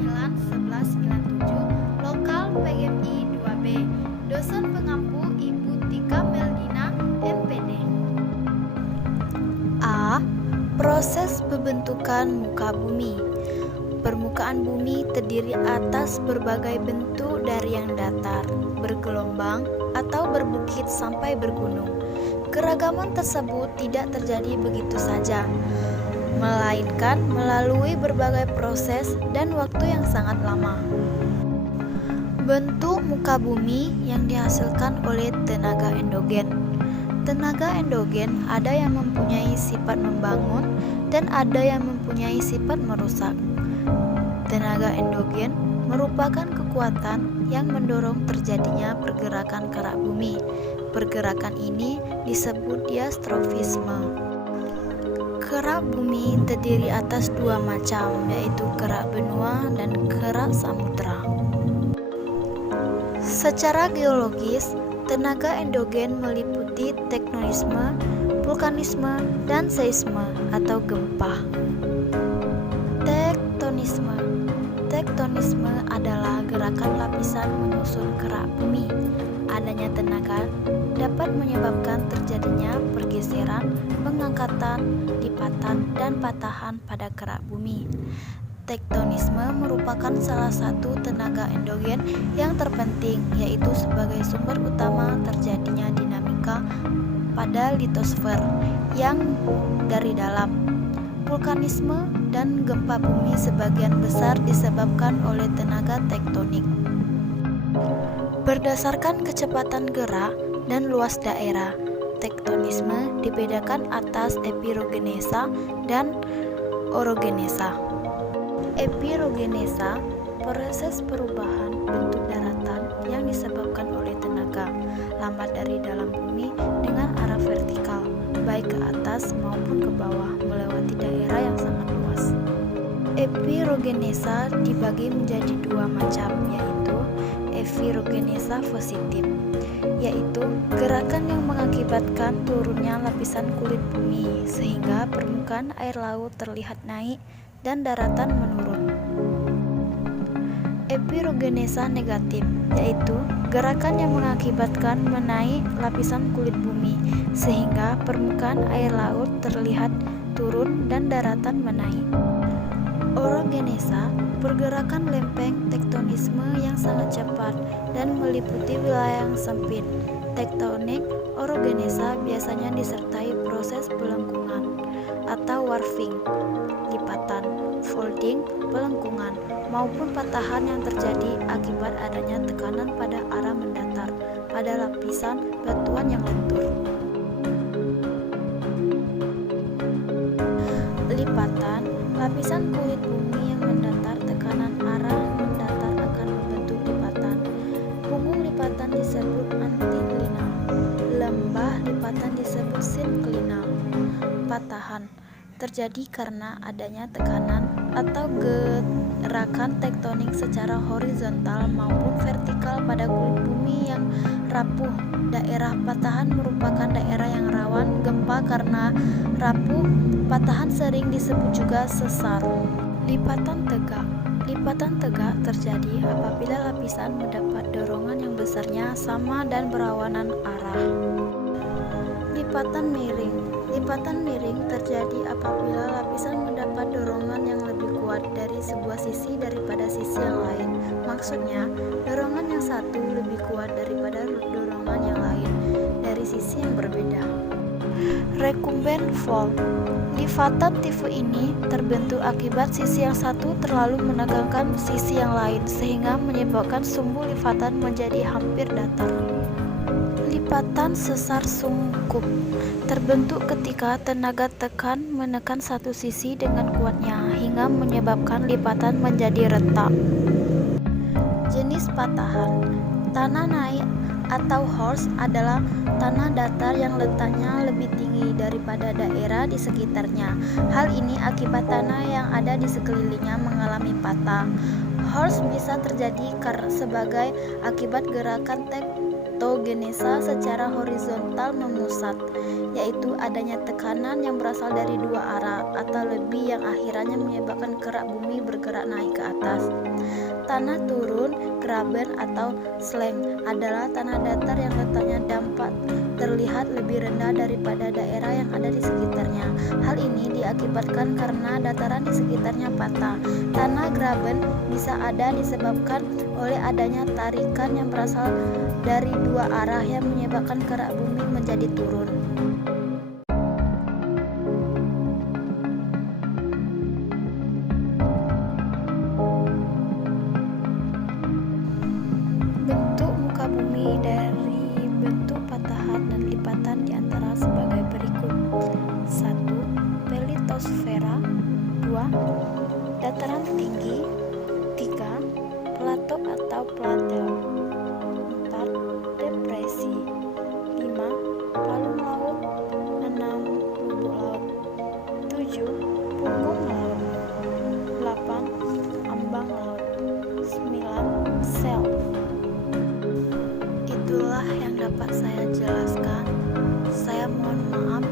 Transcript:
091197, Lokal PGMI 2B, Dosen Pengampu Ibu Tika Meldina, MPD. A. Proses pembentukan muka bumi. Permukaan bumi terdiri atas berbagai bentuk dari yang datar, bergelombang, atau berbukit sampai bergunung. Keragaman tersebut tidak terjadi begitu saja, melainkan melalui berbagai proses dan waktu yang sangat lama. Bentuk muka bumi yang dihasilkan oleh tenaga endogen. Tenaga endogen ada yang mempunyai sifat membangun dan ada yang mempunyai sifat merusak. Tenaga endogen merupakan kekuatan yang mendorong terjadinya pergerakan kerak bumi. Pergerakan ini disebut diastrofisme. Kerak bumi terdiri atas dua macam, yaitu kerak benua dan kerak samudra. Secara geologis, tenaga endogen meliputi tektonisme, vulkanisme, dan seisme atau gempa. Tektonisme adalah gerakan lapisan menyusun kerak bumi. Adanya tenaga dapat menyebabkan terjadinya pergeseran, pengangkatan, lipatan, dan patahan pada kerak bumi. Tektonisme merupakan salah satu tenaga endogen yang terpenting, yaitu sebagai sumber utama terjadinya dinamika pada litosfer yang dari dalam. Vulkanisme dan gempa bumi sebagian besar disebabkan oleh tenaga tektonik. Berdasarkan kecepatan gerak dan luas daerah, tektonisme dibedakan atas epirogenesa dan orogenesa. Epirogenesa, proses perubahan bentuk daratan yang disebabkan oleh tenaga lambat dari dalam bumi dengan arah vertikal, baik ke atas maupun ke bawah melewati daerah yang sangat luas. Epirogenesa dibagi menjadi dua macam, yaitu epirogenesa positif, yaitu gerakan yang mengakibatkan turunnya lapisan kulit bumi sehingga permukaan air laut terlihat naik dan daratan menurun. Epirogenesa negatif, yaitu gerakan yang mengakibatkan menaik lapisan kulit bumi sehingga permukaan air laut terlihat turun dan daratan menaik. Orogenesa, pergerakan lempeng tektonisme yang sangat cepat dan meliputi wilayah yang sempit. Tektonik orogenesa biasanya disertai proses pelengkungan atau warping, lipatan, folding, pelengkungan, maupun patahan yang terjadi akibat adanya tekanan pada arah mendatar pada lapisan batuan yang lentur. Lipatan, lapisan kulit bumi yang mendatar, tekanan arah mendatar akan membentuk lipatan. Punggung lipatan disebut antiklinal, lembah lipatan disebut sinklinal. Patahan terjadi karena adanya tekanan atau gerakan tektonik secara horizontal maupun vertikal pada kulit bumi yang rapuh. Daerah patahan merupakan daerah yang rawan gempa karena rapuh. Patahan sering disebut juga sesar. Lipatan tegak. Lipatan tegak terjadi apabila lapisan mendapat dorongan yang besarnya sama dan berlawanan arah. Lipatan miring. Lipatan miring terjadi apabila lapisan mendapat dorongan yang lebih kuat dari sebuah sisi daripada sisi yang lain. Maksudnya, dorongan yang satu lebih kuat daripada dorongan yang lain dari sisi yang berbeda. Recumbent fault. Lipatan tipe ini terbentuk akibat sisi yang satu terlalu menegangkan sisi yang lain sehingga menyebabkan sumbu lipatan menjadi hampir datar. Lipatan sesar sungkup terbentuk ketika tenaga tekan menekan satu sisi dengan kuatnya hingga menyebabkan lipatan menjadi retak. Jenis patahan. Tanah naik atau horst adalah tanah datar yang letaknya lebih tinggi daripada daerah di sekitarnya. Hal ini akibat tanah yang ada di sekelilingnya mengalami patah. Horst bisa terjadi sebagai akibat gerakan tektonik Patogenesa secara horizontal memusat, yaitu adanya tekanan yang berasal dari dua arah atau lebih yang akhirnya menyebabkan kerak bumi bergerak naik ke atas. Tanah turun, graben atau sleng adalah tanah datar yang letaknya dapat terlihat lebih rendah daripada daerah yang ada di sekitarnya. Hal ini diakibatkan karena dataran di sekitarnya patah. Tanah graben bisa ada disebabkan oleh adanya tarikan yang berasal dari dua arah yang menyebabkan kerak bumi menjadi turun. Bentuk muka bumi dari bentuk patahan dan lipatan di antara sebagai berikut. 1. Pelitosfera. 2. Dataran tinggi. 3. Plato atau plateau. 4. Depresi. 5. Palung laut. 6. Lubuk laut. 7. Punggung laut. 8. Ambang laut. 9. Sel. Itulah yang dapat saya jelaskan. Saya mohon maaf